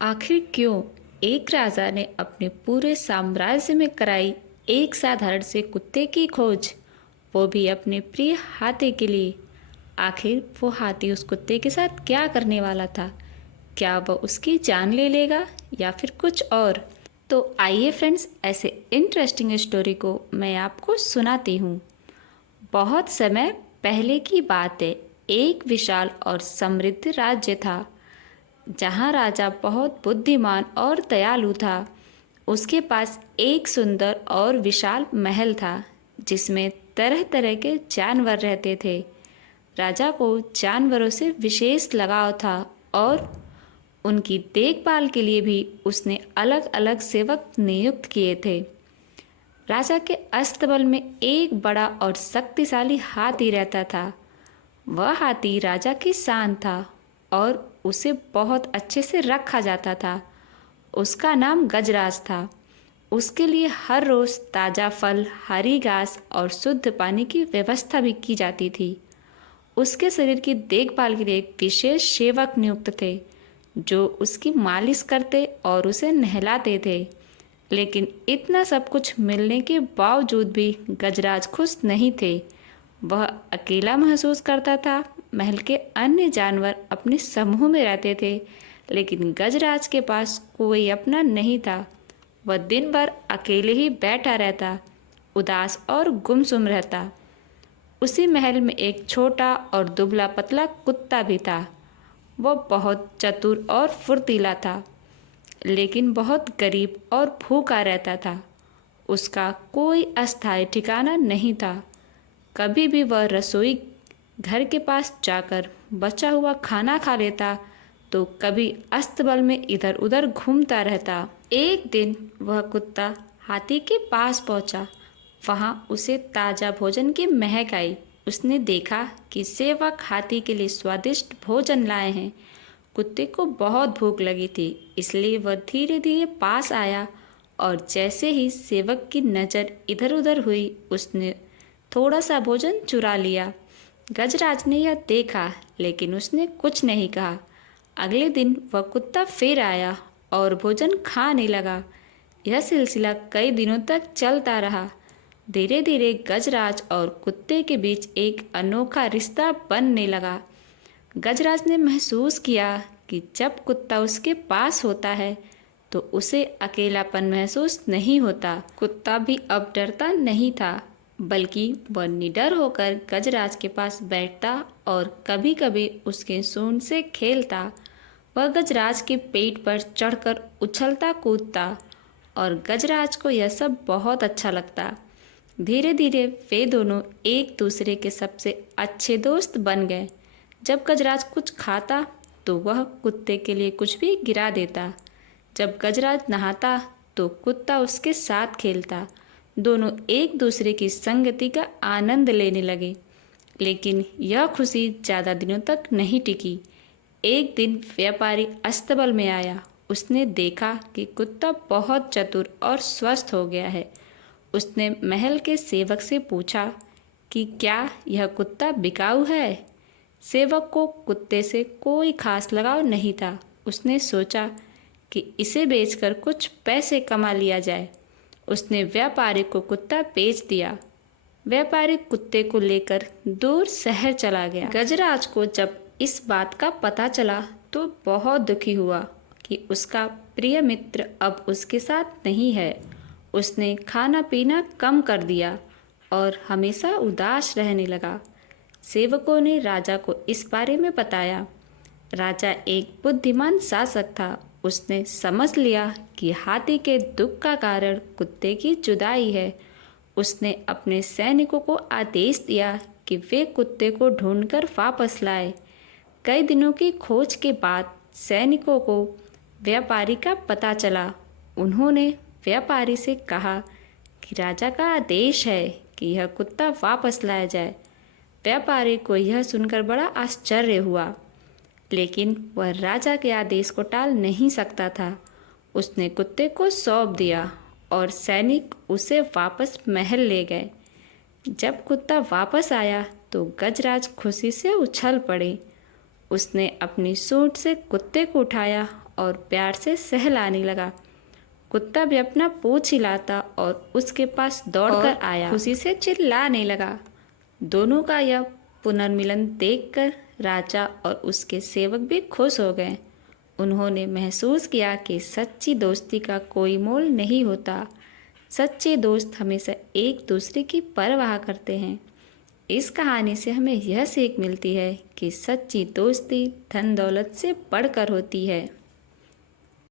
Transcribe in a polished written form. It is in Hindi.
आखिर क्यों एक राजा ने अपने पूरे साम्राज्य में कराई एक साधारण से कुत्ते की खोज, वो भी अपने प्रिय हाथी के लिए। आखिर वो हाथी उस कुत्ते के साथ क्या करने वाला था? क्या वह उसकी जान ले लेगा या फिर कुछ और? तो आइए फ्रेंड्स, ऐसे इंटरेस्टिंग स्टोरी को मैं आपको सुनाती हूँ। बहुत समय पहले की बात है। एक विशाल और समृद्ध राज्य था जहाँ राजा बहुत बुद्धिमान और दयालु था। उसके पास एक सुंदर और विशाल महल था जिसमें तरह तरह के जानवर रहते थे। राजा को जानवरों से विशेष लगाव था और उनकी देखभाल के लिए भी उसने अलग अलग सेवक नियुक्त किए थे। राजा के अस्तबल में एक बड़ा और शक्तिशाली हाथी रहता था। वह हाथी राजा की शान था और उसे बहुत अच्छे से रखा जाता था। उसका नाम गजराज था। उसके लिए हर रोज ताज़ा फल, हरी घास और शुद्ध पानी की व्यवस्था भी की जाती थी। उसके शरीर की देखभाल के लिए एक विशेष सेवक नियुक्त थे जो उसकी मालिश करते और उसे नहलाते थे। लेकिन इतना सब कुछ मिलने के बावजूद भी गजराज खुश नहीं थे। वह अकेला महसूस करता था। महल के अन्य जानवर अपने समूह में रहते थे, लेकिन गजराज के पास कोई अपना नहीं था। वह दिन भर अकेले ही बैठा रहता, उदास और गुमसुम रहता। उसी महल में एक छोटा और दुबला पतला कुत्ता भी था। वह बहुत चतुर और फुर्तीला था, लेकिन बहुत गरीब और भूखा रहता था। उसका कोई अस्थायी ठिकाना नहीं था। कभी भी वह रसोई घर के पास जाकर बचा हुआ खाना खा लेता, तो कभी अस्तबल में इधर उधर घूमता रहता। एक दिन वह कुत्ता हाथी के पास पहुंचा। वहां उसे ताज़ा भोजन की महक आई। उसने देखा कि सेवक हाथी के लिए स्वादिष्ट भोजन लाए हैं। कुत्ते को बहुत भूख लगी थी, इसलिए वह धीरे धीरे पास आया और जैसे ही सेवक की नज़र इधर उधर हुई, उसने थोड़ा सा भोजन चुरा लिया। गजराज ने यह देखा, लेकिन उसने कुछ नहीं कहा। अगले दिन वह कुत्ता फिर आया और भोजन खाने लगा। यह सिलसिला कई दिनों तक चलता रहा। धीरे धीरे गजराज और कुत्ते के बीच एक अनोखा रिश्ता बनने लगा। गजराज ने महसूस किया कि जब कुत्ता उसके पास होता है तो उसे अकेलापन महसूस नहीं होता। कुत्ता भी अब डरता नहीं था, बल्कि वह निडर होकर गजराज के पास बैठता और कभी कभी उसके सूंड से खेलता। वह गजराज के पेट पर चढ़कर उछलता कूदता और गजराज को यह सब बहुत अच्छा लगता। धीरे धीरे वे दोनों एक दूसरे के सबसे अच्छे दोस्त बन गए। जब गजराज कुछ खाता तो वह कुत्ते के लिए कुछ भी गिरा देता। जब गजराज नहाता तो कुत्ता उसके साथ खेलता। दोनों एक दूसरे की संगति का आनंद लेने लगे। लेकिन यह खुशी ज़्यादा दिनों तक नहीं टिकी। एक दिन व्यापारी अस्तबल में आया। उसने देखा कि कुत्ता बहुत चतुर और स्वस्थ हो गया है। उसने महल के सेवक से पूछा कि क्या यह कुत्ता बिकाऊ है। सेवक को कुत्ते से कोई खास लगाव नहीं था। उसने सोचा कि इसे बेचकर कुछ पैसे कमा लिया जाए। उसने व्यापारी को कुत्ता बेच दिया। व्यापारी कुत्ते को लेकर दूर शहर चला गया। गजराज को जब इस बात का पता चला तो बहुत दुखी हुआ कि उसका प्रिय मित्र अब उसके साथ नहीं है। उसने खाना पीना कम कर दिया और हमेशा उदास रहने लगा। सेवकों ने राजा को इस बारे में बताया। राजा एक बुद्धिमान शासक था। उसने समझ लिया कि हाथी के दुख का कारण कुत्ते की जुदाई है। उसने अपने सैनिकों को आदेश दिया कि वे कुत्ते को ढूंढकर वापस लाए। कई दिनों की खोज के बाद सैनिकों को व्यापारी का पता चला। उन्होंने व्यापारी से कहा कि राजा का आदेश है कि यह कुत्ता वापस लाया जाए। व्यापारी को यह सुनकर बड़ा आश्चर्य हुआ, लेकिन वह राजा के आदेश को टाल नहीं सकता था। उसने कुत्ते को सौंप दिया और सैनिक उसे वापस महल ले गए। जब कुत्ता वापस आया तो गजराज खुशी से उछल पड़े। उसने अपनी सूंड से कुत्ते को उठाया और प्यार से सहलाने लगा। कुत्ता भी अपना पूंछ हिलाता और उसके पास दौड़कर आया, खुशी से चिल्लाने लगा। दोनों का यह पुनर्मिलन देखकर राजा और उसके सेवक भी खुश हो गए। उन्होंने महसूस किया कि सच्ची दोस्ती का कोई मोल नहीं होता। सच्चे दोस्त हमेशा एक दूसरे की परवाह करते हैं। इस कहानी से हमें यह सीख मिलती है कि सच्ची दोस्ती धन दौलत से बढ़कर होती है।